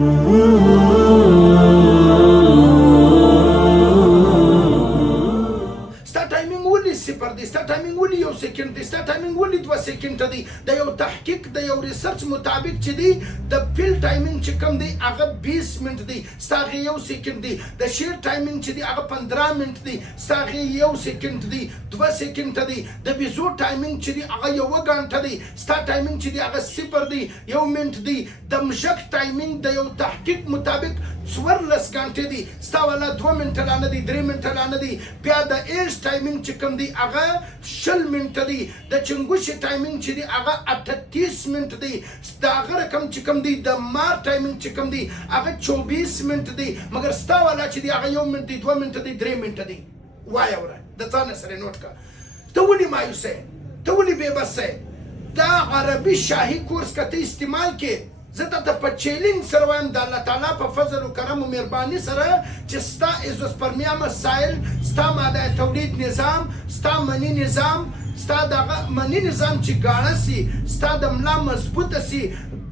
ستا ټایمینګ ولې صفر دی، ستا ټایمینګ ولې 1 سیکنډ دی، ستا ټایمینګ ولې 2 سیکنډه دی؟ د یو تحقیق د یو ریسرچ مطابق چې دی د فیل ټایمینګ چې کوم دی هغه 20 منټ دی، ستا هغې 1 سیکنډ دی. د شیر ټایمینګ چې دی هغه 15 منټ دی، ستا هغې 1 سیکنډ دی، 2 سیکنډه دی. د بیزو ټایمینګ چې دی هغه 1 غنټه دی، ستا ټایمینګ چې دی هغه 0 دی، 1 منټ دی. د مشک ټایمینګ د یو تحقیق مطابق 14 غنټې دی، ستا والا 2 منټه رانه دی، 3 منټه رانه دی. بیا د ایج ټایمینګ چې کوم دی هغه 20 منټه دی. د چنګوشي ټایمینګ چې دی هغه 38 منټ دی. د هغه رقم چې کوم دی د مار ټایمینګ چې کوم دی هغه 24 منټ دی. مګر ستا والا چې دی هغه 1 منټ دی، 2 منټه دی، 3 منټه دی. وایه وره د ځانه سره نوټ کړه. ته ولې مایوسه یې؟ ته ولې بېبسه یې؟ دا عربي شاهي کورس که ته استعمال کې، زه درته په چیلنج سره وایم د الله تعالی په فضل و کرم و مهرباني سره چې ستا ایزوسپرمیا مسایل، ستا ماده تولید نظام، ستا منی نظام، ستا دغه منی نظام چې ګاڼه سي، ستا د ملا مضبوطه سي،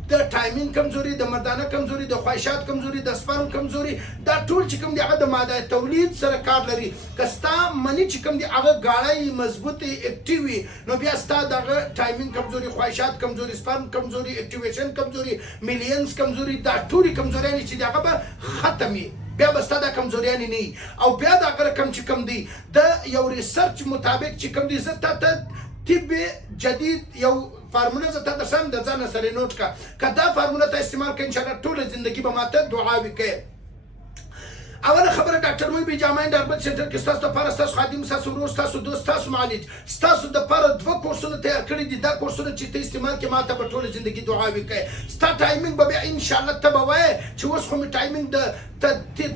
د ټایمینګ کمزوري، د مردانه کمزوري، د خواهشات کمزوري، د سپرم کمزوري، دا ټول چې کوم دی هغه د ماده تولید سره کار لري. که ستا منی چې کوم دی هغه ګاڼه مضبوط اکټیو وي، نو بیا ستا دغه ټایمینګ کمزوري، خواهشات کمزوري، سپرم کمزوري، اکټیویشن کمزوري، میلینز کمزوري، دا ټولې کمزوریانې چې دی هغه به ختم وي. بیا به ستا دا کمزوریانې نه وي. او بیا د هغه رقم چې کوم دی د یو ریسرچ مطابق چې کوم دی، زه تا ته طب جدید یو فارموله زه تا درسم، د ځانه سره نوټ کړه. که دا فارموله ته استعمال کړې انشاءالله ټوله زندګي به ماته دعاوې کوې. اوله خبره ډاکټر موی بیجامین ډاربل سنټر کې ستاسو لپاره ستاسو خادم، ستاسو ورور، ستاسو دوست، ستاسو معالج ستاسو دپاره 2 کورسونه تیار کړي دي. دا کورسونه چې ته استعمال کړې ماته به ټوله زندګي دعاوې کوې. ستا ټایمینګ به بیا انشاءالله ته به وایې چې اوس خو مې ټایمینګ د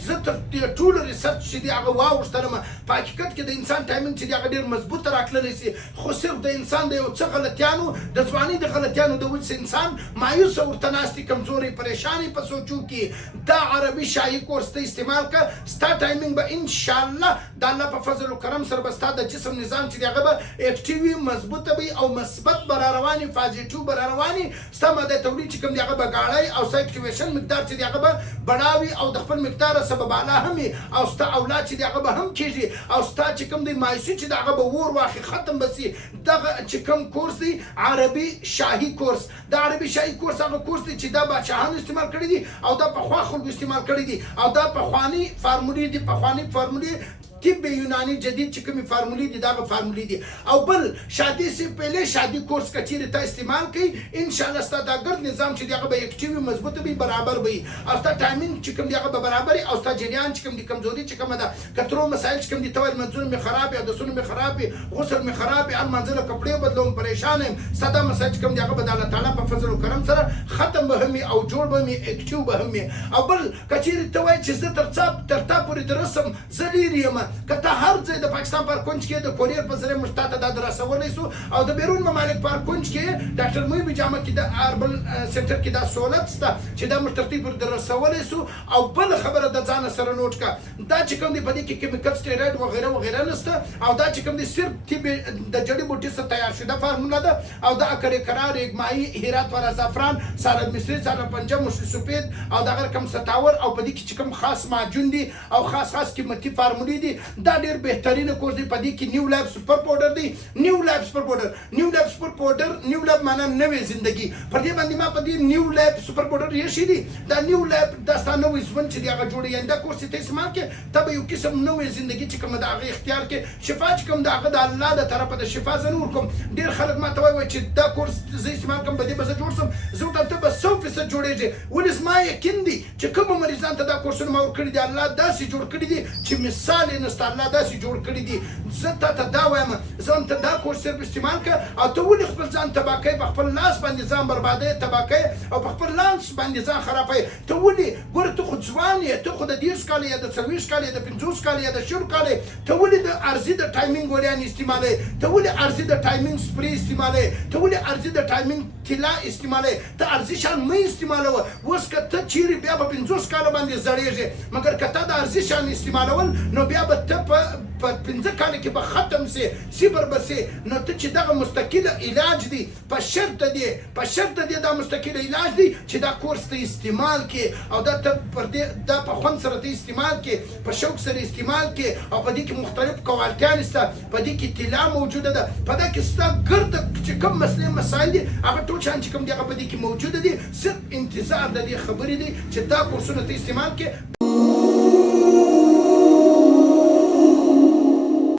زه تر ټولو ریسرچ چې دی هغه واوښتلم. په حقیقت کې د انسان ټایمینګ چې دی هغه ډېر مضبوطه راکړلی سي، خو صرف د انسان د یو څه غلطیانو، د ځوانۍ د غلطیانو د وجې انسان مایوسه ورته ناست دی، کمزورې پریشانې په سوچو کې. دا عربي شاهي کورس ته استعمال کړه، ستا ټایمینګ به انشاءالله د الله په فضل و کرم سره به ستا د جسم نظام چې دی هغه به اکټیو وي، مضبوطه وي او مثبت به رارواني، پازیټیو به رارواني. ستا ماده تولید چې کوم دی هغه به ګاړی او ستا اکټیویشن مقدار چې دی هغه به بړاوي او د خپل مقدار سبب بالا هم وي. او ستا اولاد چې دی هغه به هم کېږي. او ستا چې کوم دی مایوسي چې دی هغه به اور واخلي، ختم به سي. دغه چې کوم کورس دی عربي شاهي کورس، دا عربي شاهي کورس هغه کورس دی چې دا بادشاهانو استعمال کړی دي او دا پخوا خلکو استعمال کړی دي. او دا پخواني فارمولې دي، پخواني فارمولې طب یونانی جدید چې کومې فارمولې دي دا به فارمولې دي. او بل شادی سے پہلے شادی کورس که چیرې ته استعمال کوي انشاءالله ستا دا ګرد نظام چې دی هغه به اکټیو وي، مضبوط وي، برابر وي. او ستا ټایمینګ چې کوم دی هغه به برابر وي. او ستا جریان چې کوم دی، کمزوري چې کومه ده، کترو مسایل چې کوم دي، ته وایې منځونه مې خراب وي، عدسونه مې خراب وي، غسل مې خراب وي، هر منځله کپړې بدلوم، پریشان یم، ستا دا مسایل چې کوم دی هغه به د الله تعالی په فضل و کرم سره ختم به هم وي او جوړ به هم وي، اکټیو به هم وي. او بل که چیرې ته وایې چې زه تر تا پورې د رسم زه لرې یم، که ته هر ځای د پاکستان پر کونج کې د کوریر په ذریعه موږ تاته دا رسولی سو. او د بیرون ممالک پر کونج کې ډاکټر موی بیجامه کې د اربل سنټر کې دا سہولت شته چې دا موږ ترتیب ورته رسولی سو. او بل خبره د ځانه سره نوټ کړه، دا چې کوم دی په دې کې کیمیکل، سټیرویډ وغیره وغیره نشته. او دا چې کوم دی صرف طب د جړی بوټي څخه تیار شوی دا فارموله ده. او دا اکر قرار، رهنمائی، هرات ور زعفران، سارد مصری، سارد پنجاب، مشل سفید او دا غیر کم ستاور. او په دې کې چې کوم خاص معجون دي او خاص قیمتي فارمولې دي، دا ډېر بهترین کورس دی. په دې کې نیو لایف سپر پاوډر دی، نیو لایف سپر پاوډر، نیو لایف سپر پاوډر، نیو لایف معنا نوې زندگی. پر دې باندې ما په دې نیو لایف سپر پاوډر یې شي دي، دا نیو لایف دا ستا نوې ژوند چې دی هغه جوړوي. یعنې دا کورس ته استعمال کې ته به یو قسم نوې زندگی چې کومه د هغه اختیار کې شفا چې کوم د هغه د الله د طرفه د شفا زه نه ورکوم. ډېر خلک ما ته وایي چې دا کورس زه استعمال کوم په دې به زه جوړ شم. زه ورته ته به 100% جوړېږې. ولې زما یقین دی چې کومو مریضانو ته دا کورسونه ما ورکړي دي الله داسې جوړ کړي دي چې مثال یې نشته. الله داسې جوړ کړي دي. زه تا ته دا وایم، زه هم ته دا کورس صرف استعمال کړه. او ته ولې خپل ځان تباه کوې، په خپل لاس باندې ځان بربادوې، تباه کوې او په خپل لاس باندې ځان خرابوې؟ ته ولې ګوره ته خو ځوان یې، ته خو د 30 کال یا د 40 کال یا د 50 کال یا د 100 کال، ته ولې د عرضي د ټایمینګ وریان استعمالوې؟ ته ولې عرضي د ټایمینګ سپری استعمالوې؟ ته ولې عرضي د ټایمینګ طلا استعمالوې؟ ته عرضي شیان مه استعمالوه. اوس که ته چیرې بیا به 50 کاله باندې زړېږې، مګر که ته د عرضي شیان استعمالول نو بیا به ته په 15 کال کې به ختم سي صبر به سي نو ته چې دغه مستقل علاج دی په شرط دی دا مستقل علاج دی چې دا کورس ته استعمال کې او دا ته پر دې دا په خوند سره ته استعمال کې په شوق سره استعمال کې او په دې کې مختلف کوالټیان سته په دې کې طلا موجوده ده په دا کې ستا ګرد چې کوم مسائل دي هغه ټول شان چې کوم دي هغه په دې کې موجوده دي صرف انتظار د دې خبرې دی چې دا کورسونه ته استعمال کې